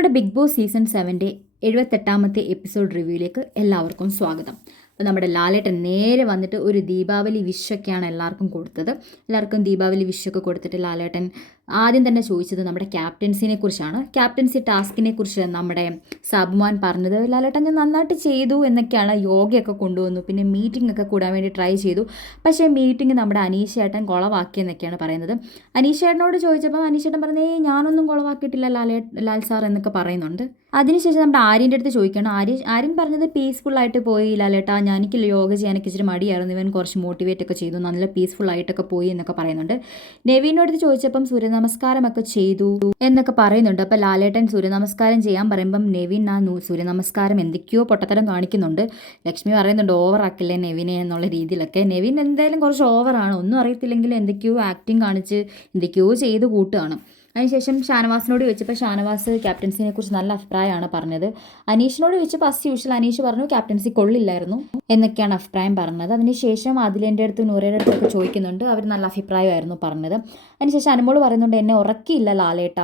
നമ്മുടെ big boss season സെവന്റെ എഴുപത്തെട്ടാമത്തെ എപ്പിസോഡ് റിവ്യൂയിലേക്ക് എല്ലാവർക്കും സ്വാഗതം. അപ്പോൾ നമ്മുടെ ലാലേട്ടൻ നേരെ വന്നിട്ട് ഒരു ദീപാവലി വിഷൊക്കെയാണ് എല്ലാവർക്കും കൊടുത്തത്. എല്ലാവർക്കും ദീപാവലി വിഷൊക്കെ കൊടുത്തിട്ട് ലാലേട്ടൻ ആദ്യം തന്നെ ചോദിച്ചത് നമ്മുടെ ക്യാപ്റ്റൻസിനെ കുറിച്ചാണ്. ക്യാപ്റ്റൻസി ടാസ്കിനെ കുറിച്ച് നമ്മുടെ സാബുമാൻ പറഞ്ഞത്. ലാലേട്ടൻ ഞാൻ നന്നായിട്ട് ചെയ്തു എന്നൊക്കെയാണ് യോഗയൊക്കെ കൊണ്ടുവന്നു. പിന്നെ മീറ്റിംഗ് ഒക്കെ കൂടാൻ വേണ്ടി ട്രൈ ചെയ്തു. പക്ഷേ മീറ്റിംഗ് നമ്മുടെ അനീഷേട്ടൻ കുളവാക്കിയെന്നൊക്കെയാണ് പറയുന്നത്. അനീഷേട്ടനോട് ചോദിച്ചപ്പോൾ അനീഷേട്ടൻ പറഞ്ഞേ ഞാനൊന്നും കുളവാക്കിയിട്ടില്ല ലാലേ ലാൽ സാർ എന്നൊക്കെ പറയുന്നുണ്ട്. അതിനുശേഷം നമ്മുടെ ആര്യന്റെ അടുത്ത് ചോദിക്കണം ആര്യ ആര്യൻ പറഞ്ഞത് പീസ്ഫുൾ ആയിട്ട് പോയി ലാലേട്ടാ. ഞാൻ എനിക്ക് യോഗ ചെയ്യാനൊക്കെ ഇച്ചിരി മടിയായിരുന്നു. ഇവൻ കുറച്ച് മോട്ടിവേറ്റ് ഒക്കെ ചെയ്തു. നല്ല പീസ്ഫുൾ ആയിട്ടൊക്കെ പോയി എന്നൊക്കെ പറയുന്നുണ്ട്. നെവീനോട് ചോദിച്ചപ്പം സൂര്യ നമസ്കാരമൊക്കെ ചെയ്തു എന്നൊക്കെ പറയുന്നുണ്ട്. അപ്പോൾ ലാലേട്ടൻ സൂര്യനമസ്കാരം ചെയ്യാൻ പറയുമ്പം നെവിൻ ആ സൂര്യനമസ്കാരം സൂര്യ നമസ്കാരം എന്തൊക്കെയോ പൊട്ടത്തരം കാണിക്കുന്നുണ്ട്. ലക്ഷ്മി പറയുന്നുണ്ട് ഓവർ ആക്കില്ല നെവിനെ? എന്നുള്ള രീതിയിലൊക്കെ. നെവിൻ എന്തായാലും കുറച്ച് ഓവറാണ്. ഒന്നും അറിയത്തില്ലെങ്കിലും എന്തൊക്കെയോ ആക്ടിങ് കാണിച്ച് എന്തൊക്കെയോ ചെയ്ത് കൂട്ടുകയാണ്. അതിനുശേഷം ഷാനവാസിനോട് ചോദിച്ചപ്പോൾ ഷാനവാസ് ക്യാപ്റ്റൻസിനെ കുറിച്ച് നല്ല അഭിപ്രായമാണ് പറഞ്ഞത്. അനീഷിനോട് ചോദിച്ചപ്പോൾ അസ് യൂഷ്വൽ അനീഷ് പറഞ്ഞു ക്യാപ്റ്റൻസി കൊള്ളില്ലായിരുന്നു എന്നൊക്കെയാണ് അഭിപ്രായം പറഞ്ഞത്. അതിനുശേഷം അതിലെന്റെ അടുത്ത് നൂറയുടെ അടുത്തൊക്കെ ചോദിക്കുന്നുണ്ട് അവർ നല്ല അഭിപ്രായമായിരുന്നു പറഞ്ഞത്. അതിനുശേഷം അനുമോൾ പറയുന്നുണ്ട് എന്നെ ഉറക്കിയില്ല ലാലേട്ട.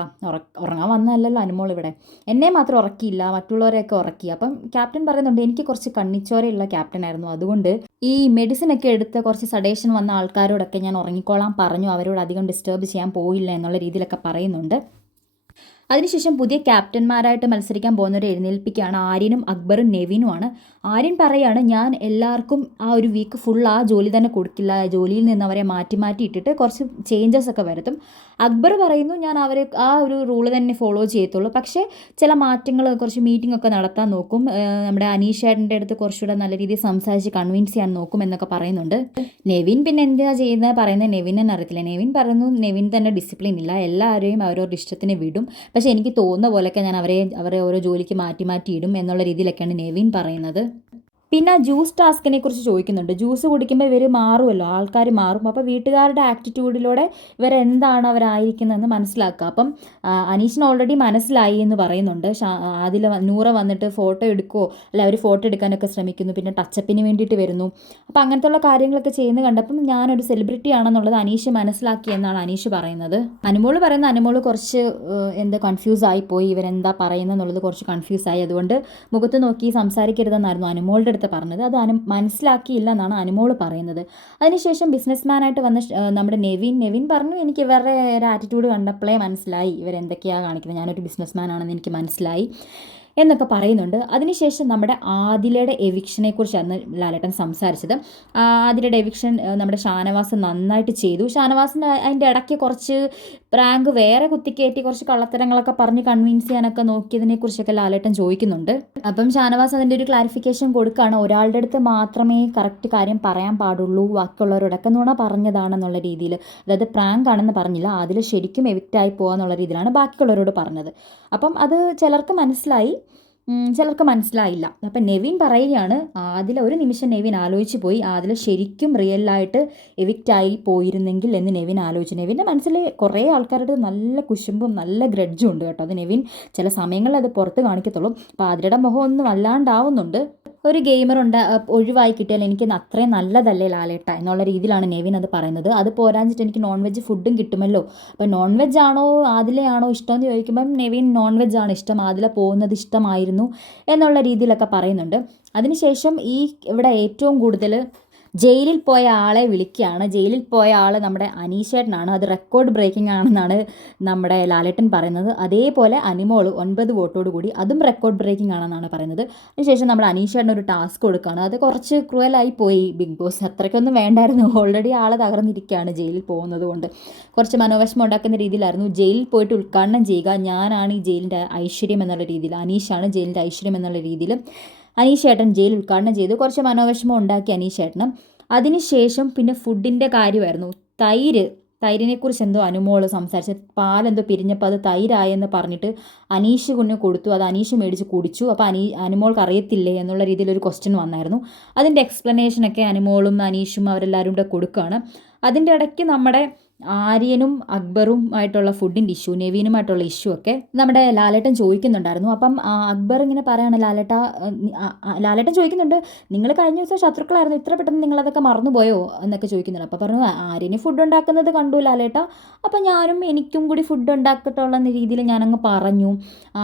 ഉറങ്ങാൻ വന്നതല്ലല്ലോ അനുമോൾ ഇവിടെ. എന്നെ മാത്രം ഉറക്കിയില്ല മറ്റുള്ളവരെയൊക്കെ ഉറക്കി. അപ്പം ക്യാപ്റ്റൻ പറയുന്നുണ്ട് എനിക്ക് കുറച്ച് കണ്ണിച്ചോരയുള്ള ക്യാപ്റ്റൻ ആയിരുന്നു. അതുകൊണ്ട് ഈ മെഡിസിൻ ഒക്കെ എടുത്ത് കുറച്ച് സഡേഷൻ വന്ന ആൾക്കാരോടൊക്കെ ഞാൻ ഉറങ്ങിക്കോളാൻ പറഞ്ഞു അവരോട് അധികം ഡിസ്റ്റർബ് ചെയ്യാൻ പോയില്ല എന്നുള്ള രീതിയിലൊക്കെ പറയുന്നുണ്ട്. അതിനുശേഷം പുതിയ ക്യാപ്റ്റന്മാരായിട്ട് മത്സരിക്കാൻ പോകുന്നവരെ എഴുന്നേൽപ്പിക്കുകയാണ് ആര്യനും അക്ബറും നെവിനുമാണ്. ആര്യൻ പറയാണ് ഞാൻ എല്ലാവർക്കും ആ ഒരു വീക്ക് ഫുൾ ആ ജോലി തന്നെ കൊടുക്കില്ല. ജോലിയിൽ നിന്ന് അവരെ മാറ്റി മാറ്റി ഇട്ടിട്ട് കുറച്ച് ചേഞ്ചസ് ഒക്കെ വരുത്തും. അക്ബർ പറയുന്നു ഞാൻ അവരെ ആ ഒരു റൂൾ തന്നെ ഫോളോ ചെയ്യത്തുള്ളൂ. പക്ഷേ ചില മാറ്റങ്ങൾ കുറച്ച് മീറ്റിംഗ് ഒക്കെ നടത്താൻ നോക്കും. നമ്മുടെ അനീഷ് ഏട്ടന്റെ അടുത്ത് കുറച്ചുകൂടെ നല്ല രീതിയിൽ സംസാരിച്ച് കൺവിൻസ് ചെയ്യാൻ നോക്കും എന്നൊക്കെ പറയുന്നുണ്ട്. നെവിൻ പിന്നെ എന്താ ചെയ്യുന്നത്? പറയുന്നത് നെവിൻ തന്നെ അറിയത്തില്ല. നെവിൻ പറയുന്നു നെവിൻ തന്നെ ഡിസിപ്ലിൻ ഇല്ല. എല്ലാവരെയും അവരവരുടെ ഇഷ്ടത്തിന് വിടും. പക്ഷേ എനിക്ക് തോന്നുന്ന പോലെയൊക്കെ ഞാൻ അവരെ അവരെ ഓരോ ജോലിക്ക് മാറ്റി മാറ്റി ഇടും എന്നുള്ള രീതിയിലൊക്കെയാണ് നെവിൻ പറയുന്നത്. പിന്നെ ജ്യൂസ് ടാസ്കിനെ കുറിച്ച് ചോദിക്കുന്നുണ്ട്. ജ്യൂസ് കുടിക്കുമ്പോൾ ഇവർ മാറുമല്ലോ? ആൾക്കാർ മാറും. അപ്പോൾ വീട്ടുകാരുടെ ആറ്റിറ്റ്യൂഡിലൂടെ ഇവരെന്താണ് അവരായിരിക്കുന്നതെന്ന് മനസ്സിലാക്കുക. അപ്പം അനീഷിന് ഓൾറെഡി മനസ്സിലായി എന്ന് പറയുന്നുണ്ട്. അതിൽ നൂറ വന്നിട്ട് ഫോട്ടോ എടുക്കുമോ അല്ല അവർ ഫോട്ടോ എടുക്കാനൊക്കെ ശ്രമിക്കുന്നു. പിന്നെ ടച്ചപ്പിന് വേണ്ടിയിട്ട് വരുന്നു. അപ്പോൾ അങ്ങനത്തെയുള്ള കാര്യങ്ങളൊക്കെ ചെയ്യുന്നത് കണ്ടപ്പം ഞാനൊരു സെലിബ്രിറ്റി ആണെന്നുള്ളത് അനീഷ് മനസ്സിലാക്കി എന്നാണ് അനീഷ് പറയുന്നത്. അനുമോൾ പറയുന്ന അനുമോൾ കുറച്ച് എന്താ കൺഫ്യൂസ് ആയി പോയി ഇവരെന്താ പറയുന്നത് എന്നുള്ളത് കുറച്ച് കൺഫ്യൂസ് ആയി. അതുകൊണ്ട് മുഖത്ത് നോക്കി സംസാരിക്കരുതെന്നായിരുന്നു അനുമോളുടെ അടുത്ത് പറഞ്ഞത്. അത് അനു മനസ്സിലാക്കിയില്ല എന്നാണ് അനുമോൾ പറയുന്നത്. അതിനുശേഷം ബിസിനസ്മാനായിട്ട് വന്ന നമ്മുടെ നെവിൻ. നെവിൻ പറഞ്ഞു എനിക്ക് ഇവരുടെ ഒരു ആറ്റിറ്റ്യൂഡ് കണ്ടപ്പോഴേ മനസ്സിലായി. ഇവരെന്തൊക്കെയാണ് കാണിക്കുന്നത്? ഞാനൊരു ബിസിനസ്മാൻ ആണെന്ന് എനിക്ക് മനസ്സിലായി. എന്നൊക്കെ പറയുന്നുണ്ട്. അതിനുശേഷം നമ്മുടെ ആദിലയുടെ എവിക്ഷനെ കുറിച്ചാണ് ലാലേട്ടൻ സംസാരിച്ചത്. ആദിലയുടെ എവിക്ഷൻ നമ്മുടെ ഷാനവാസ് നന്നായിട്ട് ചെയ്തു. ഷാനവാസിന് അതിന്റെ ഇടയ്ക്ക് കുറച്ച് പ്രാങ്ക് വേറെ കുത്തിക്കയറ്റി കുറച്ച് കള്ളത്തരങ്ങളൊക്കെ പറഞ്ഞ് കൺവിൻസ് ചെയ്യാനൊക്കെ നോക്കിയതിനെ കുറിച്ചൊക്കെ ലാലേട്ടൻ ചോദിക്കുന്നുണ്ട്. അപ്പം ഷാനവാസ് അതിന്റെ ഒരു ക്ലാരിഫിക്കേഷൻ കൊടുക്കുകയാണ്. ഒരാളുടെ അടുത്ത് മാത്രമേ കറക്റ്റ് കാര്യം പറയാൻ പാടുള്ളൂ ബാക്കിയുള്ളവരോടൊക്കെ നുണ പറഞ്ഞതാണെന്നുള്ള രീതിയിൽ. അതായത് പ്രാങ്ക് ആണെന്ന് പറഞ്ഞില്ല അതിൽ ശരിക്കും എവിക്റ്റായി പോകാന്നുള്ള രീതിയിലാണ് ബാക്കിയുള്ളവരോട് പറഞ്ഞത്. അപ്പം അത് ചിലർക്ക് മനസ്സിലായി. ചിലർക്ക് മനസ്സിലായില്ല. അപ്പം നെവിൻ പറയുകയാണ് ആദില ഒരു നിമിഷം നെവിൻ ആലോചിച്ച് പോയി. ആദില ശരിക്കും റിയലായിട്ട് എവിക്റ്റായി പോയിരുന്നെങ്കിൽ എന്ന് നെവിൻ ആലോചിച്ചു. നെവിന്റെ മനസ്സിൽ കുറേ ആൾക്കാരുടെ നല്ല കുശുമ്പും നല്ല ഗ്രഡ്ജും ഉണ്ട് കേട്ടോ. അത് നെവിൻ ചില സമയങ്ങളിൽ അത് പുറത്ത് കാണിക്കത്തുള്ളൂ. അപ്പോൾ അതിരുടെ മുഖം ഒന്നും വല്ലാണ്ടാവുന്നുണ്ട്. ഒരു ഗെയിമർ ഉണ്ട് ഒഴിവായി കിട്ടിയാൽ എനിക്ക് അത്രയും നല്ലതല്ലേ ലാലേട്ട എന്നുള്ള രീതിയിലാണ് നെവിൻ അത് പറയുന്നത്. അത് പോരാഞ്ഞിട്ട് എനിക്ക് നോൺ വെജ് ഫുഡും കിട്ടുമല്ലോ. അപ്പം നോൺ വെജ് ആണോ ആദിലയാണോ ഇഷ്ടമെന്ന് ചോദിക്കുമ്പം നെവിൻ നോൺ വെജ് ആണ് ഇഷ്ടം ആദില പോകുന്നത് ഇഷ്ടമായിരുന്നു എന്നുള്ള രീതിയിലൊക്കെ പറയുന്നുണ്ട്. അതിനുശേഷം ഈ ഇവിടെ ഏറ്റവും കൂടുതൽ ജയിലിൽ പോയ ആളെ വിളിക്കുകയാണ്. ജയിലിൽ പോയ ആൾ നമ്മുടെ അനീഷേട്ടനാണ്. അത് റെക്കോർഡ് ബ്രേക്കിംഗ് ആണെന്നാണ് നമ്മുടെ ലാലേട്ടൻ പറയുന്നത്. അതേപോലെ അനിമോൾ ഒൻപത് വോട്ടോട് കൂടി അതും റെക്കോർഡ് ബ്രേക്കിംഗ് ആണെന്നാണ് പറയുന്നത്. അതിനുശേഷം നമ്മുടെ അനീഷേട്ടൻ ഒരു ടാസ്ക് കൊടുക്കുകയാണ്. അത് കുറച്ച് ക്രൂവലായി പോയി ബിഗ് ബോസ്. അത്രയ്ക്കൊന്നും വേണ്ടായിരുന്നു. ഓൾറെഡി ആൾ തകർന്നിരിക്കുകയാണ് ജയിലിൽ പോകുന്നത് കൊണ്ട്. കുറച്ച് മനോവിഷമം ഉണ്ടാക്കുന്ന രീതിയിലായിരുന്നു. ജയിലിൽ പോയിട്ട് ഉദ്ഘാടനം ചെയ്യുക. ഞാനാണ് ഈ ജയിലിന്റെ ഐശ്വര്യം എന്നുള്ള രീതിയിൽ അനീഷാണ് ജയിലിന്റെ ഐശ്വര്യം എന്നുള്ള രീതിയിൽ അനീഷേട്ടൻ ജയിൽ ഉദ്ഘാടനം ചെയ്തു. കുറച്ച് മനോവിഷമം ഉണ്ടാക്കി അനീഷേട്ടനും. അതിനുശേഷം പിന്നെ ഫുഡിന്റെ കാര്യമായിരുന്നു. തൈര് തൈരിനെക്കുറിച്ച് എന്തോ അനുമോൾ സംസാരിച്ച് പാലെന്തോ പിരിഞ്ഞപ്പോൾ അത് തൈരായെന്ന് പറഞ്ഞിട്ട് അനീഷ് കുഞ്ഞ് കൊടുത്തു. അത് അനീഷ് മേടിച്ച് കുടിച്ചു. അപ്പോൾ അനീ അനുമോൾക്ക് അറിയത്തില്ലേ എന്നുള്ള രീതിയിലൊരു ക്വസ്റ്റ്യൻ വന്നായിരുന്നു. അതിന്റെ എക്സ്പ്ലനേഷനൊക്കെ അനുമോളും അനീഷും അവരെല്ലാവരും കൂടെ കൊടുക്കുകയാണ്. അതിന്റെ ഇടയ്ക്ക് നമ്മുടെ ആര്യനും അക്ബറുമായിട്ടുള്ള ഫുഡിന്റെ ഇഷ്യൂ നെവീനുമായിട്ടുള്ള ഇഷ്യൂ ഒക്കെ നമ്മുടെ ലാലേട്ടൻ ചോദിക്കുന്നുണ്ടായിരുന്നു. അപ്പം അക്ബർ ഇങ്ങനെ പറയാണ് ലാലേട്ട ലാലേട്ടൻ ചോദിക്കുന്നുണ്ട് നിങ്ങൾ കഴിഞ്ഞ ദിവസം ശത്രുക്കളായിരുന്നു ഇത്ര പെട്ടെന്ന് നിങ്ങളതൊക്കെ മറന്നുപോയോ? എന്നൊക്കെ ചോദിക്കുന്നുണ്ട്. അപ്പോൾ പറഞ്ഞു ആര്യന് ഫുഡ് ഉണ്ടാക്കുന്നത് കണ്ടു ലാലേട്ട. അപ്പം ഞാനും എനിക്കും കൂടി ഫുഡ് ഉണ്ടാക്കട്ടുള്ള രീതിയിൽ ഞാനങ്ങ് പറഞ്ഞു.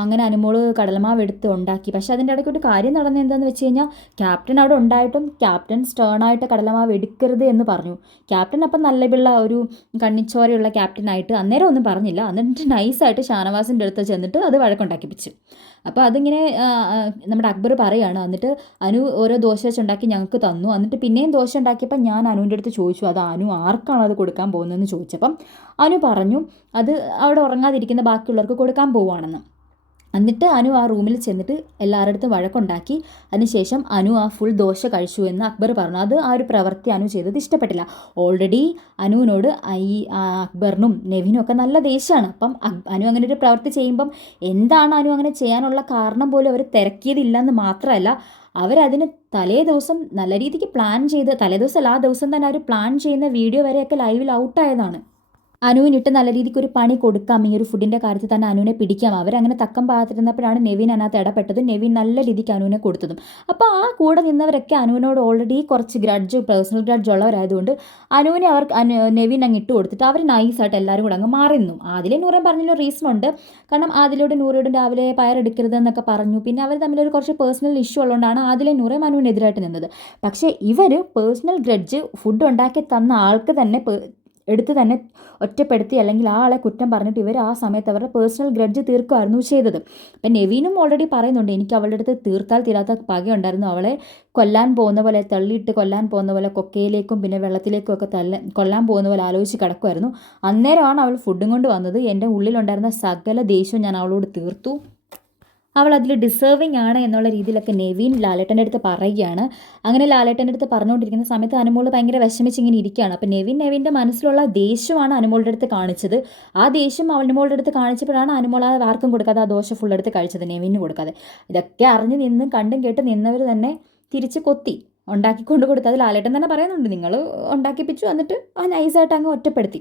അങ്ങനെ അനുമോൾ കടലമാവ് എടുത്ത് ഉണ്ടാക്കി. പക്ഷേ അതിന്റെ ഇടയ്ക്ക് ഒരു കാര്യം നടന്നത് എന്താണെന്ന് വെച്ച് കഴിഞ്ഞാൽ ക്യാപ്റ്റൻ അവിടെ ഉണ്ടായിട്ടും ക്യാപ്റ്റൻ സ്റ്റേൺ ആയിട്ട് കടലമാവ് എടുക്കരുത് എന്ന് പറഞ്ഞു. ക്യാപ്റ്റൻ അപ്പം നല്ല പിള്ള ഒരു കണ്ണിച്ചോരയുള്ള ക്യാപ്റ്റനായിട്ട് അന്നേരം ഒന്നും പറഞ്ഞില്ല. എന്നിട്ട് നൈസായിട്ട് ഷാനവാസിന്റെ അടുത്ത് ചെന്നിട്ട് അത് വഴക്കുണ്ടാക്കിപ്പിച്ചു അപ്പോൾ അതിങ്ങനെ നമ്മുടെ അക്ബർ പറയുകയാണ് എന്നിട്ട് അനു ഓരോ ദോശ വെച്ചുണ്ടാക്കി ഞങ്ങൾക്ക് തന്നു. എന്നിട്ട് പിന്നെയും ദോശ ഉണ്ടാക്കിയപ്പോൾ ഞാൻ അനുവിന്റെ അടുത്ത് ചോദിച്ചു അത് അനു ആർക്കാണ് അത് കൊടുക്കാൻ പോകുന്നതെന്ന് ചോദിച്ചപ്പം അനു പറഞ്ഞു അത് അവിടെ ഉറങ്ങാതിരിക്കുന്ന ബാക്കിയുള്ളവർക്ക് കൊടുക്കാൻ പോവുകയാണെന്ന് എന്നിട്ട് അനു ആ റൂമിൽ ചെന്നിട്ട് എല്ലാവരുടെ അടുത്തും വഴക്കുണ്ടാക്കി. അതിനുശേഷം അനു ആ ഫുൾ ദോശ കഴിച്ചു എന്ന് അക്ബർ പറഞ്ഞു. അത് ആ ഒരു പ്രവൃത്തി അനു ചെയ്തത് ഇഷ്ടപ്പെട്ടില്ല. ഓൾറെഡി അനുവിനോട് ഈ അക്ബറിനും നെവിനും ഒക്കെ നല്ല ദേഷ്യമാണ് അപ്പം അനു അങ്ങനെ ഒരു പ്രവൃത്തി ചെയ്യുമ്പം എന്താണ് അനു അങ്ങനെ ചെയ്യാനുള്ള കാരണം പോലും അവർ തിരക്കിയതില്ല എന്ന് മാത്രമല്ല അവരതിന് തലേ ദിവസം നല്ല രീതിക്ക് പ്ലാൻ ചെയ്ത് തലേ ദിവസം ആ ദിവസം തന്നെ അവർ പ്ലാൻ ചെയ്യുന്ന വീഡിയോ വരെയൊക്കെ ലൈവിൽ ഔട്ടായതാണ് അനുവിനിട്ട് നല്ല രീതിക്ക് ഒരു പണി കൊടുക്കാം. ഈ ഒരു ഫുഡിന്റെ കാര്യത്തിൽ തന്നെ അനുവിനെ പിടിക്കാം. അവരങ്ങനെ തക്കം പാകത്തിരുന്നപ്പോഴാണ് നെവിൻ അതിനകത്ത് ഇടപെട്ടതും. നെവിൻ നല്ല രീതിക്ക് അനുവിനെ കൊടുത്തതും. അപ്പോൾ ആ കൂടെ നിന്നവരൊക്കെ അനുവിനോട് ഓൾറെഡി കുറച്ച് ഗ്രഡ്ജ് പേഴ്സണൽ ഗ്രഡ്ജ് ഉള്ളവരായതുകൊണ്ട് അനുവിനെ അവർ നെവിൻ അങ്ങ് ഇട്ട് കൊടുത്തിട്ട് അവർ നൈസായിട്ട് എല്ലാവരും കൂടെ അങ്ങ് മാറി നിന്നു. അതിലെ നൂറൻ പറഞ്ഞൊരു റീസൺ ഉണ്ട്. കാരണം ആദിലോട് നൂറോട് രാവിലെ പയറെടുക്കരുത് എന്നൊക്കെ പറഞ്ഞു. പിന്നെ അവർ തമ്മിലൊരു കുറച്ച് പേഴ്സണൽ ഇഷ്യൂ ഉള്ളതുകൊണ്ടാണ് ആദിലെ നൂറെ മനുവിനെതിരായിട്ട് നിന്നത്. പക്ഷേ ഇവർ പേഴ്സണൽ ഗ്രഡ്ജ് ഫുഡ് ഉണ്ടാക്കി തന്ന ആൾക്ക് തന്നെ എടുത്ത് തന്നെ ഒറ്റപ്പെടുത്തി അല്ലെങ്കിൽ ആ ആളെ കുറ്റം പറഞ്ഞിട്ട് ഇവർ ആ സമയത്ത് അവരുടെ പേഴ്സണൽ ഗ്രഡ്ജ് തീർക്കുമായിരുന്നു ചെയ്തത്. അപ്പം നെവീനും ഓൾറെഡി പറയുന്നുണ്ട് എനിക്ക് അവളുടെ അടുത്ത് തീർത്താൽ തീരാത്ത പകയുണ്ടായിരുന്നു. അവളെ കൊല്ലാൻ പോകുന്ന പോലെ തള്ളിയിട്ട് കൊല്ലാൻ പോകുന്ന പോലെ കൊക്കയിലേക്കും പിന്നെ വെള്ളത്തിലേക്കും ഒക്കെ തള്ള കൊല്ലാൻ പോകുന്ന പോലെ ആലോചിച്ച് കിടക്കുമായിരുന്നു. അന്നേരമാണ് അവൾ ഫുഡും കൊണ്ട് വന്നത്. എന്റെ ഉള്ളിലുണ്ടായിരുന്ന സകല ദേഷ്യവും ഞാൻ അവളോട് തീർത്തു. അവൾ അതിൽ ഡിസേർവിങ് ആണ് എന്നുള്ള രീതിയിലൊക്കെ നെവീൻ ലാലേട്ടന്റെ അടുത്ത് പറയുകയാണ്. അങ്ങനെ ലാലേട്ടന്റെ അടുത്ത് പറഞ്ഞുകൊണ്ടിരിക്കുന്ന സമയത്ത് അനുമോൾ ഭയങ്കര വിഷമിച്ച് ഇങ്ങനെ ഇരിക്കുകയാണ്. അപ്പോൾ നെവിൻ നെവിന്റെ മനസ്സിലുള്ള ദേഷ്യമാണ് അനുമോളുടെ അടുത്ത് കാണിച്ചത്. ആ ദേഷ്യം അനുമോളുടെ അടുത്ത് കാണിച്ചപ്പോഴാണ് അനുമോൾ ആ ആർക്കും കൊടുക്കാതെ ആ ദോശ ഫുൾ എടുത്ത് കഴിച്ചത് നെവിന് കൊടുക്കാതെ. ഇതൊക്കെ അറിഞ്ഞ് നിന്നും കണ്ടും കേട്ട് നിന്നവർ തന്നെ തിരിച്ച് കൊത്തി ഉണ്ടാക്കിക്കൊണ്ട് കൊടുത്ത് അത് ലാലേട്ടൻ തന്നെ പറയുന്നുണ്ട്. നിങ്ങൾ ഉണ്ടാക്കിപ്പിച്ചു എന്നിട്ട് ആ നൈസായിട്ട് അങ്ങ് ഒറ്റപ്പെടുത്തി.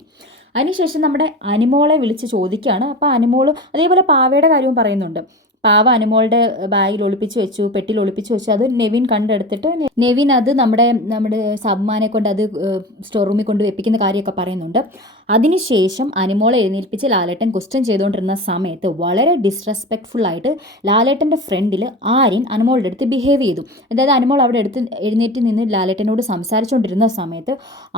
അതിനുശേഷം നമ്മുടെ അനുമോളെ വിളിച്ച് ചോദിക്കുകയാണ്. അപ്പോൾ അനുമോൾ അതേപോലെ പാവയുടെ കാര്യവും പറയുന്നുണ്ട്. പാവ അനുമോളുടെ ബാഗിൽ ഒളിപ്പിച്ച് വെച്ചു പെട്ടിയിൽ ഒളിപ്പിച്ച് വെച്ചു. അത് നെവിൻ കണ്ടെടുത്തിട്ട് നെവിൻ അത് നമ്മുടെ നമ്മുടെ സബ്മാനെ കൊണ്ട് അത് സ്റ്റോർ റൂമിൽ കൊണ്ട് വെപ്പിക്കുന്ന കാര്യമൊക്കെ പറയുന്നുണ്ട്. അതിനുശേഷം അനുമോളെ എഴുന്നേൽപ്പിച്ച് ലാലേട്ടൻ ക്വസ്റ്റ്യൻ ചെയ്തുകൊണ്ടിരുന്ന സമയത്ത് വളരെ ഡിസ്റെസ്പെക്ട്ഫുൾ ആയിട്ട് ലാലേട്ടന്റെ ഫ്രണ്ടിൽ ആര്യൻ അനുമോളുടെ അടുത്ത് ബിഹേവ് ചെയ്തു. അതായത് അനുമോൾ അവിടെ അടുത്ത് എഴുന്നേറ്റ് നിന്ന് ലാലേട്ടനോട് സംസാരിച്ചുകൊണ്ടിരുന്ന സമയത്ത്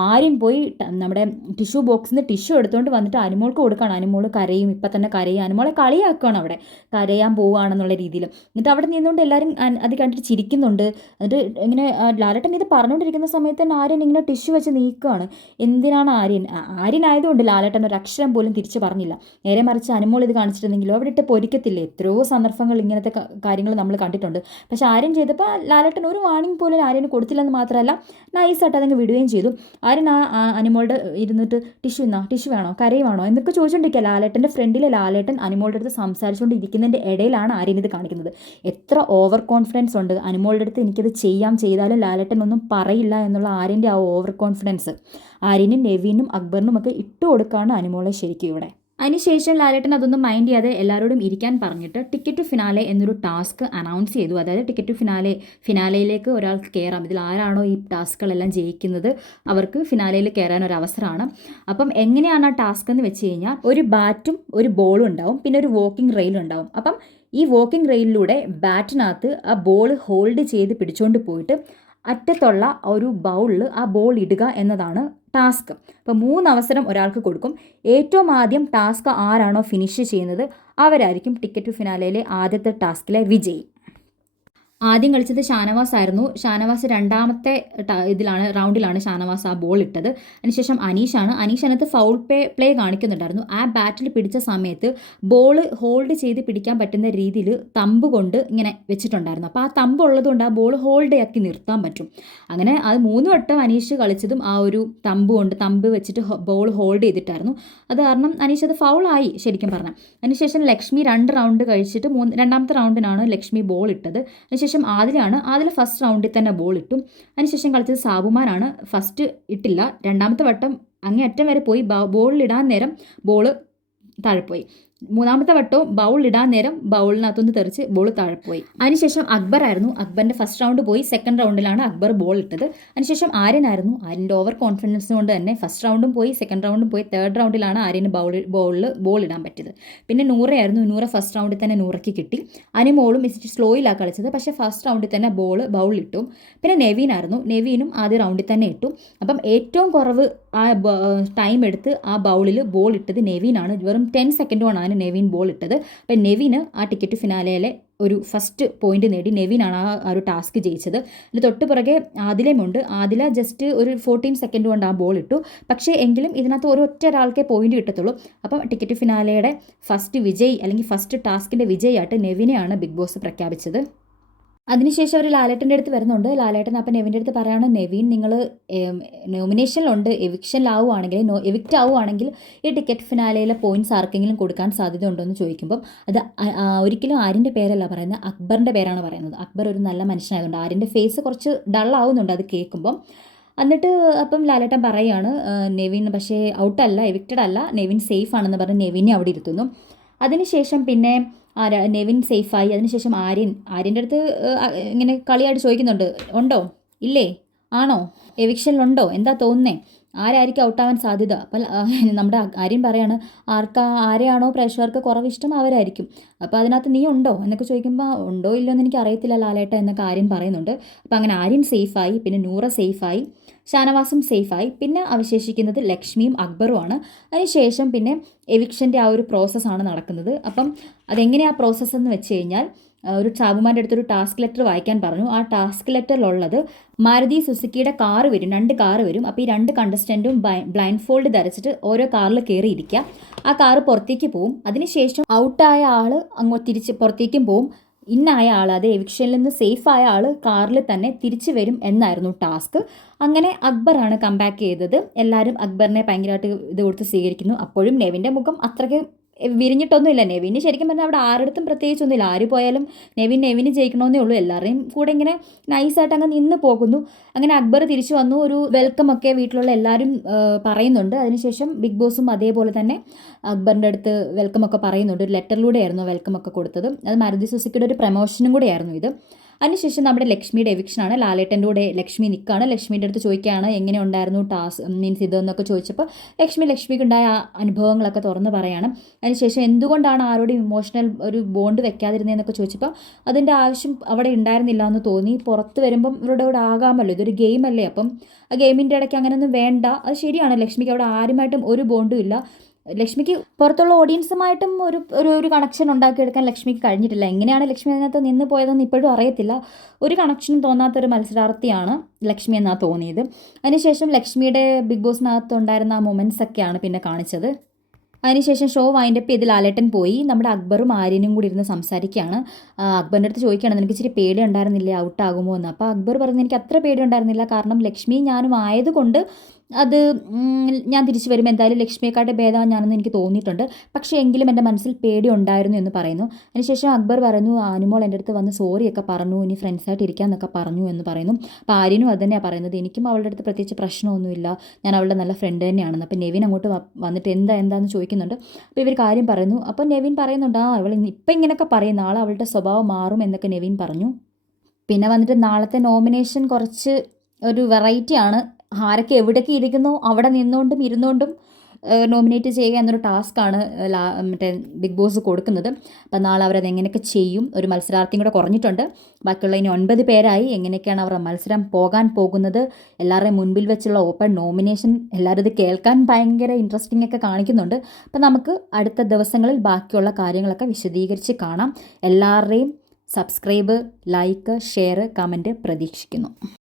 ആര്യൻ പോയി നമ്മുടെ ടിഷ്യൂ ബോക്സിൽ നിന്ന് ടിഷ്യൂ എടുത്തുകൊണ്ട് വന്നിട്ട് അനുമോൾക്ക് കൊടുക്കുകയാണ് അനുമോൾ കരയും ഇപ്പം തന്നെ കരയും. അനുമോളെ കളിയാക്കുകയാണ് അവിടെ. കരയാൻ പോവുകയാണെന്നുള്ള രീതിയിൽ എന്നിട്ട് അവിടെ നിന്നുകൊണ്ട് എല്ലാവരും അത് കണ്ടിട്ട് ചിരിക്കുന്നുണ്ട്. എന്നിട്ട് ഇങ്ങനെ ലാലേട്ടൻ ഇത് പറഞ്ഞുകൊണ്ടിരിക്കുന്ന സമയത്ത് തന്നെ ആര്യൻ ഇങ്ങനെ ടിഷ്യൂ വെച്ച് നീക്കുകയാണ് എന്തിനാണ് ആര്യൻ? ആര്യൻ ആയതുകൊണ്ട് ലാലേട്ടൻ ഒരു അക്ഷരം പോലും തിരിച്ചു പറഞ്ഞില്ല. നേരെ മറിച്ച് അനുമോൾ ഇത് കാണിച്ചിട്ടുണ്ടെങ്കിലും അവിടെ ഇട്ട് പൊരിക്കത്തില്ലേ? എത്രയോ സന്ദർഭങ്ങൾ ഇങ്ങനത്തെ കാര്യങ്ങൾ നമ്മൾ കണ്ടിട്ടുണ്ട്. പക്ഷേ ആര്യം ചെയ്തപ്പോൾ ലാലേട്ടൻ ഒരു വാണിംഗ് പോലും ആര്യന് കൊടുത്തില്ലെന്ന് മാത്രമല്ല നൈസായിട്ട് അതങ്ങ് വിടുകയും ചെയ്തു. ആര്യൻ ആ അനുമോളുടെ ഇരുന്നിട്ട് ടിഷ്യൂ എന്നാ ടിഷ്യൂ വേണോ? കരയുവാണോ? എന്നൊക്കെ ചോദിച്ചുകൊണ്ടിരിക്കുക ലാലേട്ടന്റെ ഫ്രണ്ടിലെ ലാലേട്ടൻ അനുമോളുടെ അടുത്ത് സംസാരിച്ചുകൊണ്ടിരിക്കുന്നതിന്റെ ഇടയിലാണ് ആണ് ആര്യൻ ഇത് കാണിക്കുന്നത്. എത്ര ഓവർ കോൺഫിഡൻസ് ഉണ്ട്. അനുമോളുടെ അടുത്ത് എനിക്കത് ചെയ്യാം ചെയ്താലും ലാലേട്ടൻ ഒന്നും പറയില്ല എന്നുള്ള ആര്യന്റെ ആ ഓവർ കോൺഫിഡൻസ് ആര്യനും നെവീനും അക്ബറിനും ഒക്കെ ഇട്ട് കൊടുക്കുകയാണ് അനുമോളെ ശരിക്കും ഇവിടെ. അതിനുശേഷം ലാലേട്ടൻ അതൊന്നും മൈൻഡ് ചെയ്യാതെ എല്ലാവരോടും ഇരിക്കാൻ പറഞ്ഞിട്ട് ടിക്കറ്റ് ടു ഫിനാലെ എന്നൊരു ടാസ്ക് അനൗൺസ് ചെയ്തു. അതായത് ടിക്കറ്റ് ടു ഫിനാലെ ഫിനാലയിലേക്ക് ഒരാൾക്ക് കയറാം ഇതിൽ ആരാണോ ഈ ടാസ്കുകളെല്ലാം ജയിക്കുന്നത് അവർക്ക് ഫിനാലയിൽ കയറാൻ ഒരു അവസരമാണ്. അപ്പം എങ്ങനെയാണ് ആ ടാസ്ക് എന്ന് വെച്ച് കഴിഞ്ഞാൽ ഒരു ബാറ്റും ഒരു ബോളും ഉണ്ടാവും. പിന്നെ ഒരു വോക്കിംഗ് റെയിലും ഉണ്ടാവും. അപ്പം ഈ വോക്കിംഗ് റെയിലിലൂടെ ബാറ്റിനകത്ത് ആ ബോൾ ഹോൾഡ് ചെയ്ത് പിടിച്ചുകൊണ്ട് പോയിട്ട് അറ്റത്തുള്ള ഒരു ബൗളിൽ ആ ബോൾ ഇടുക എന്നതാണ് ടാസ്ക്. അപ്പോൾ മൂന്ന് അവസരം ഒരാൾക്ക് കൊടുക്കും. ഏറ്റവും ആദ്യം ടാസ്ക് ആരാണോ ഫിനിഷ് ചെയ്യുന്നത് അവരായിരിക്കും ടിക്കറ്റ് ഫിനാലയിലെ ആദ്യത്തെ ടാസ്കിലെ വിജയി. ആദ്യം കളിച്ചത് ഷാനവാസ് ആയിരുന്നു. ഷാനവാസ് രണ്ടാമത്തെ ഇതിലാണ് റൗണ്ടിലാണ് ഷാനവാസ് ആ ബോൾ ഇട്ടത്. അതിനുശേഷം അനീഷാണ്. അനീഷ് അതിനകത്ത് ഫൗൾ പേ പ്ലേ കാണിക്കുന്നുണ്ടായിരുന്നു. ആ ബാറ്റിൽ പിടിച്ച സമയത്ത് ബോൾ ഹോൾഡ് ചെയ്ത് പിടിക്കാൻ പറ്റുന്ന രീതിയിൽ തമ്പ് കൊണ്ട് ഇങ്ങനെ വെച്ചിട്ടുണ്ടായിരുന്നു. അപ്പോൾ ആ തമ്പ് ഉള്ളതുകൊണ്ട് ആ ബോൾ ഹോൾഡ് ആക്കി നിർത്താൻ പറ്റും. അങ്ങനെ അത് മൂന്ന് വട്ടം അനീഷ് കളിച്ചതും ആ ഒരു തമ്പ് കൊണ്ട് തമ്പ് വെച്ചിട്ട് ബോൾ ഹോൾഡ് ചെയ്തിട്ടായിരുന്നു. അത് കാരണം അനീഷ് അത് ഫൗളായി ശരിക്കും പറഞ്ഞാൽ അതിനുശേഷം ലക്ഷ്മി രണ്ട് റൗണ്ട് കഴിച്ചിട്ട് മൂന്ന് രണ്ടാമത്തെ റൗണ്ടിനാണ് ലക്ഷ്മി ബോൾ ഇട്ടത്. അതിനുശേഷം അതിനുശേഷം ആദിലാണ് ആദിൽ ഫസ്റ്റ് റൗണ്ടിൽ തന്നെ ബോൾ ഇട്ടു. അതിനുശേഷം കളിച്ചത് സാബുമാനാണ് ഫസ്റ്റ് ഇട്ടില്ല. രണ്ടാമത്തെ വട്ടം അങ്ങേ അറ്റം വരെ പോയി. ബോളിലിടാൻ നേരം ബോൾ താഴെപ്പോയി പോയി. മൂന്നാമത്തെ വട്ടവും ബൗൾ ഇടാൻ നേരം ബൗളിനകത്തുനിന്ന് തെറിച്ച് ബോൾ താഴെ പോയി. അതിനുശേഷം അക്ബർ ആയിരുന്നു. അക്ബറിന്റെ ഫസ്റ്റ് റൗണ്ട് പോയി. സെക്കൻഡ് റൗണ്ടിലാണ് അക്ബർ ബോൾ ഇട്ടത്. അതിനുശേഷം ആര്യനായിരുന്നു ആര്യന്റെ ഓവർ കോൺഫിഡൻസ് കൊണ്ട് തന്നെ ഫസ്റ്റ് റൗണ്ടും പോയി സെക്കൻഡ് റൗണ്ടും പോയി തേർഡ് റൗണ്ടിലാണ് ആര്യന് ബൗൾ ബോളിൽ ബോൾ ഇടാൻ പറ്റിയത്. പിന്നെ നൂറയായിരുന്നു നൂറ ഫസ്റ്റ് റൗണ്ടിൽ തന്നെ നൂറയ്ക്ക് കിട്ടി. അനുമോളും ഇച്ചിരി സ്ലോയിലാണ് കളിച്ചത്. പക്ഷേ ഫസ്റ്റ് റൗണ്ടിൽ തന്നെ ബോൾ ബൗൾ ഇട്ടു. പിന്നെ നെവീനായിരുന്നു നെവീനും ആദ്യ റൗണ്ടിൽ തന്നെ ഇട്ടു. അപ്പം ഏറ്റവും കുറവ് ആ ടൈം എടുത്ത് ആ ബൗളിൽ ബോൾ ഇട്ടത് നെവീനാണ്. വെറും ടെൻ സെക്കൻഡ് കൊണ്ടാണ് നെവിൻ ബോൾ ഇട്ടത്. അപ്പം നെവിന് ആ ടിക്കറ്റ് ഫിനാലയിലെ ഒരു ഫസ്റ്റ് പോയിന്റ് നേടി. നെവിനാണ് ആ ഒരു ടാസ്ക് ജയിച്ചത്. അതിന് തൊട്ട് പുറകെ ആദിലയുമുണ്ട് ആദില ജസ്റ്റ് ഒരു ഫോർട്ടീൻ സെക്കൻഡ് കൊണ്ട് ആ ബോൾ ഇട്ടു. പക്ഷേ എങ്കിലും ഇതിനകത്ത് ഒരൊറ്റ ഒരാൾക്കേ പോയിന്റ് കിട്ടത്തുള്ളൂ. അപ്പം ടിക്കറ്റ് ഫിനാലയുടെ ഫസ്റ്റ് വിജയ് അല്ലെങ്കിൽ ഫസ്റ്റ് ടാസ്കിന്റെ വിജയായിട്ട് നെവിനെയാണ് ബിഗ് ബോസ് പ്രഖ്യാപിച്ചത്. അതിനുശേഷം അവർ ലാലേട്ടന്റെ അടുത്ത് വരുന്നുണ്ട്. ലാലേട്ടൻ അപ്പം നെവിന്റെ അടുത്ത് പറയാണ് നെവിൻ നിങ്ങൾ നോമിനേഷനിലുണ്ട്. എവിക്ഷനിലാവുകയാണെങ്കിൽ നോ എവിക്റ്റ് ആവുകയാണെങ്കിൽ ഈ ടിക്കറ്റ് ഫിനാലയിലെ പോയിന്റ്സ് ആർക്കെങ്കിലും കൊടുക്കാൻ സാധ്യത ഉണ്ടോ എന്ന് ചോദിക്കുമ്പോൾ അത് ഒരിക്കലും ആരിന്റെ പേരല്ല പറയുന്നത് അക്ബറിന്റെ പേരാണ് പറയുന്നത്. അക്ബർ ഒരു നല്ല മനുഷ്യനായതുകൊണ്ട് ആരിന്റെ ഫേസ് കുറച്ച് ഡൾ ആവുന്നുണ്ട് അത് കേൾക്കുമ്പം. എന്നിട്ട് അപ്പം ലാലേട്ടൻ പറയുകയാണ് നെവിൻ പക്ഷേ ഔട്ടല്ല എവിക്റ്റഡ് അല്ല നെവിൻ സേഫ് ആണെന്ന് പറഞ്ഞ് നെവിനെ അവിടെ ഇരുത്തുന്നു. അതിനുശേഷം പിന്നെ ആരാ നെവിൻ സേഫായി അതിനുശേഷം ആര്യൻ. ആര്യന്റെ അടുത്ത് ഇങ്ങനെ കളിയായിട്ട് ചോദിക്കുന്നുണ്ട്. ഉണ്ടോ? ഇല്ലേ? ആണോ? എവിക്ഷനിലുണ്ടോ? എന്താ തോന്നുന്നേ? ആരായിരിക്കും ഔട്ടാവാൻ സാധ്യത? അപ്പം നമ്മുടെ ആര്യൻ പറയാണ് ആർക്കാ ആരെയാണോ പ്രേക്ഷകർക്ക് കുറവ് ഇഷ്ടം അവരായിരിക്കും. അപ്പോൾ അതിനകത്ത് നീ ഉണ്ടോ? എന്നൊക്കെ ചോദിക്കുമ്പോൾ ഉണ്ടോ ഇല്ലോ എന്ന് എനിക്ക് അറിയത്തില്ല ലാലേട്ട എന്നൊക്കെ ആര്യൻ പറയുന്നുണ്ട്. അപ്പം അങ്ങനെ ആര്യൻ സേഫായി പിന്നെ നൂറ സേഫായി ഷാനവാസും സേഫായി. പിന്നെ അവശേഷിക്കുന്നത് ലക്ഷ്മിയും അക്ബറുമാണ് അതിനുശേഷം പിന്നെ എവിക്ഷന്റെ ആ ഒരു പ്രോസസ്സാണ് നടക്കുന്നത്. അപ്പം അതെങ്ങനെയാണ് പ്രോസസ്സ് എന്ന് വെച്ച് കഴിഞ്ഞാൽ ഒരു ചാബുമാന്റെ അടുത്തൊരു ടാസ്ക് ലെറ്റർ വായിക്കാൻ പറഞ്ഞു. ആ ടാസ്ക് ലെറ്ററിലുള്ളത് മാരുതി സുസുക്കിയുടെ കാറ് വരും. രണ്ട് കാറ് വരും. അപ്പോൾ ഈ രണ്ട് കണ്ടസ്റ്റന്റും ബ്ലൈൻഡ് ഫോൾഡ് ധരിച്ചിട്ട് ഓരോ കാറിൽ കയറി ഇരിക്കുക ആ കാറ് പുറത്തേക്ക് പോവും. അതിനുശേഷം ഔട്ടായ ആൾ അങ്ങോട്ട് തിരിച്ച് പുറത്തേക്കും പോവും. ഇന്നായ ആൾ അത് എവിക്ഷനിൽ നിന്ന് സേഫ് ആയ ആൾ കാറിൽ തന്നെ തിരിച്ചു വരും എന്നായിരുന്നു ടാസ്ക് അങ്ങനെ അക്ബറാണ് കംബാക്ക് ചെയ്തത്. എല്ലാവരും അക്ബറിനെ ഭയങ്കരമായിട്ട് ഇത് കൊടുത്ത് സ്വീകരിക്കുന്നു. അപ്പോഴും നെവിന്റെ മുഖം അത്രയ്ക്ക് വിരിഞ്ഞിട്ടൊന്നുമില്ല. നെവിന് ശരിക്കും പറഞ്ഞാൽ അവിടെ ആരുടെടുത്തും പ്രത്യേകിച്ചൊന്നുമില്ല. ആര് പോയാലും നെവിൻ നെവിന് ജയിക്കണമെന്നേ ഉള്ളൂ. എല്ലാവരെയും കൂടെ ഇങ്ങനെ നൈസായിട്ട് അങ്ങ് നിന്ന് പോകുന്നു. അങ്ങനെ അക്ബർ തിരിച്ചു വന്നു. ഒരു വെൽക്കം ഒക്കെ വീട്ടിലുള്ള എല്ലാവരും പറയുന്നുണ്ട്. അതിനുശേഷം ബിഗ് ബോസും അതേപോലെ തന്നെ അക്ബറിന്റെ അടുത്ത് വെൽക്കം ഒക്കെ പറയുന്നുണ്ട്. ഒരു ലെറ്ററിലൂടെയായിരുന്നു വെൽക്കം ഒക്കെ കൊടുത്തത്. അത് മാരുതി സുസുക്കിയുടെ ഒരു പ്രമോഷനും കൂടെയായിരുന്നു ഇത്. അതിനുശേഷം നമ്മുടെ ലക്ഷ്മിയുടെ എവിക്ഷനാണ് ലാലേട്ടന്റെ കൂടെ ലക്ഷ്മി നിൽക്കുകയാണ് ലക്ഷ്മിയുടെ അടുത്ത് ചോദിക്കുകയാണ് എങ്ങനെ ഉണ്ടായിരുന്നു ടാസ് മീൻസ് ഇതെന്നൊക്കെ ചോദിച്ചപ്പോൾ ലക്ഷ്മി ലക്ഷ്മിക്ക് ഉണ്ടായ അനുഭവങ്ങളൊക്കെ തുറന്ന് പറയാണ്. അതിനുശേഷം എന്തുകൊണ്ടാണ് ആരോടും ഇമോഷണൽ ഒരു ബോണ്ട് വെക്കാതിരുന്നതെന്നൊക്കെ ചോദിച്ചപ്പോൾ അതിന്റെ ആവശ്യം അവിടെ ഉണ്ടായിരുന്നില്ല എന്ന് തോന്നി. പുറത്ത് വരുമ്പം ഇവരുടെ കൂടെ ആകാമല്ലോ. ഇതൊരു ഗെയിം അല്ലേ അപ്പം. ആ ഗെയിമിന്റെ ഇടയ്ക്ക് അങ്ങനെയൊന്നും വേണ്ട. അത് ശരിയാണ്. ലക്ഷ്മിക്ക് അവിടെ ആരുമായിട്ടും ഒരു ബോണ്ടും ഇല്ല. ലക്ഷ്മിക്ക് പുറത്തുള്ള ഓഡിയൻസുമായിട്ടും ഒരു ഒരു ഒരു കണക്ഷൻ ഉണ്ടാക്കിയെടുക്കാൻ ലക്ഷ്മിക്ക് കഴിഞ്ഞിട്ടില്ല. എങ്ങനെയാണ് ലക്ഷ്മി അതിനകത്ത് നിന്ന് പോയതെന്ന് ഇപ്പോഴും അറിയത്തില്ല. ഒരു കണക്ഷനും തോന്നാത്ത ഒരു മത്സരാർത്ഥിയാണ് ലക്ഷ്മി എന്നാണ് തോന്നിയത്. അതിനുശേഷം ലക്ഷ്മിയുടെ ബിഗ് ബോസിനകത്ത് ഉണ്ടായിരുന്ന ആ മൊമെന്റ്സ് ഒക്കെയാണ് പിന്നെ കാണിച്ചത്. അതിനുശേഷം ഷോ വൈൻഡപ്പ് ചെയ്ത് ലാലേട്ടൻ പോയി. നമ്മുടെ അക്ബറും ആര്യനും കൂടി ഇരുന്ന് സംസാരിക്കുകയാണ്. അക്ബറിന്റെ അടുത്ത് ചോദിക്കുകയാണ് നിനക്ക് ഇച്ചിരി പേടി ഉണ്ടായിരുന്നില്ലേ? ഔട്ടാകുമോ എന്ന്. അപ്പോൾ അക്ബർ പറയുന്നത് എനിക്ക് അത്ര പേടി ഉണ്ടായിരുന്നില്ല. കാരണം ലക്ഷ്മി ഞാനും ആയതുകൊണ്ട് അത് ഞാൻ തിരിച്ചു വരുമ്പോൾ എന്തായാലും ലക്ഷ്മിയെക്കാട്ടെ ഭേദമാണ് ഞാനെന്ന് എനിക്ക് തോന്നിയിട്ടുണ്ട്. പക്ഷേ എങ്കിലും എന്റെ മനസ്സിൽ പേടി ഉണ്ടായിരുന്നു എന്ന് പറയുന്നു. അതിനുശേഷം അക്ബർ പറയുന്നു അനുമോൾ എന്റെ അടുത്ത് വന്ന് സോറി ഒക്കെ പറഞ്ഞു ഇനി ഫ്രണ്ട്സായിട്ട് ഇരിക്കാമെന്നൊക്കെ പറഞ്ഞു എന്ന് പറയുന്നു. അപ്പോൾ ആര്യനും അത് തന്നെയാണ് പറയുന്നത്. എനിക്കും അവളുടെ അടുത്ത് പ്രത്യേകിച്ച് പ്രശ്നമൊന്നുമില്ല. ഞാൻ അവളുടെ നല്ല ഫ്രണ്ട് തന്നെയാണെന്ന്. അപ്പോൾ നെവിൻ അങ്ങോട്ട് വന്നിട്ട് എന്താ എന്താന്ന് ചോദിക്കുന്നുണ്ട്. അപ്പോൾ ഇവർ കാര്യം പറയുന്നു. അപ്പോൾ നെവിൻ പറയുന്നുണ്ട് ആ അവൾ ഇപ്പം ഇങ്ങനെയൊക്കെ പറയും. നാളെ അവളുടെ സ്വഭാവം മാറും എന്നൊക്കെ നെവിൻ പറഞ്ഞു. പിന്നെ വന്നിട്ട് നാളത്തെ നോമിനേഷൻ കുറച്ച് ഒരു വെറൈറ്റി ആണ്. ആരൊക്കെ എവിടെയൊക്കെ ഇരിക്കുന്നു അവിടെ നിന്നുകൊണ്ടും ഇരുന്നുകൊണ്ടും നോമിനേറ്റ് ചെയ്യുക എന്നൊരു ടാസ്ക്കാണ് മറ്റേ ബിഗ് ബോസ് കൊടുക്കുന്നത്. അപ്പം നാളെ അവരത് എങ്ങനെയൊക്കെ ചെയ്യും ഒരു മത്സരാർത്ഥിയും കൂടെ കുറഞ്ഞിട്ടുണ്ട്. ബാക്കിയുള്ള ഇനി ഒൻപത് പേരായി എങ്ങനെയൊക്കെയാണ് അവരുടെ മത്സരം പോകാൻ പോകുന്നത് എല്ലാവരുടെയും മുൻപിൽ വെച്ചുള്ള ഓപ്പൺ നോമിനേഷൻ എല്ലാവരും ഇത് കേൾക്കാൻ ഭയങ്കര ഇൻട്രസ്റ്റിംഗ് ഒക്കെ കാണിക്കുന്നുണ്ട്. അപ്പം നമുക്ക് അടുത്ത ദിവസങ്ങളിൽ ബാക്കിയുള്ള കാര്യങ്ങളൊക്കെ വിശദീകരിച്ച് കാണാം. എല്ലാവരുടെയും സബ്സ്ക്രൈബ് ലൈക്ക് ഷെയർ കമന്റ് പ്രതീക്ഷിക്കുന്നു.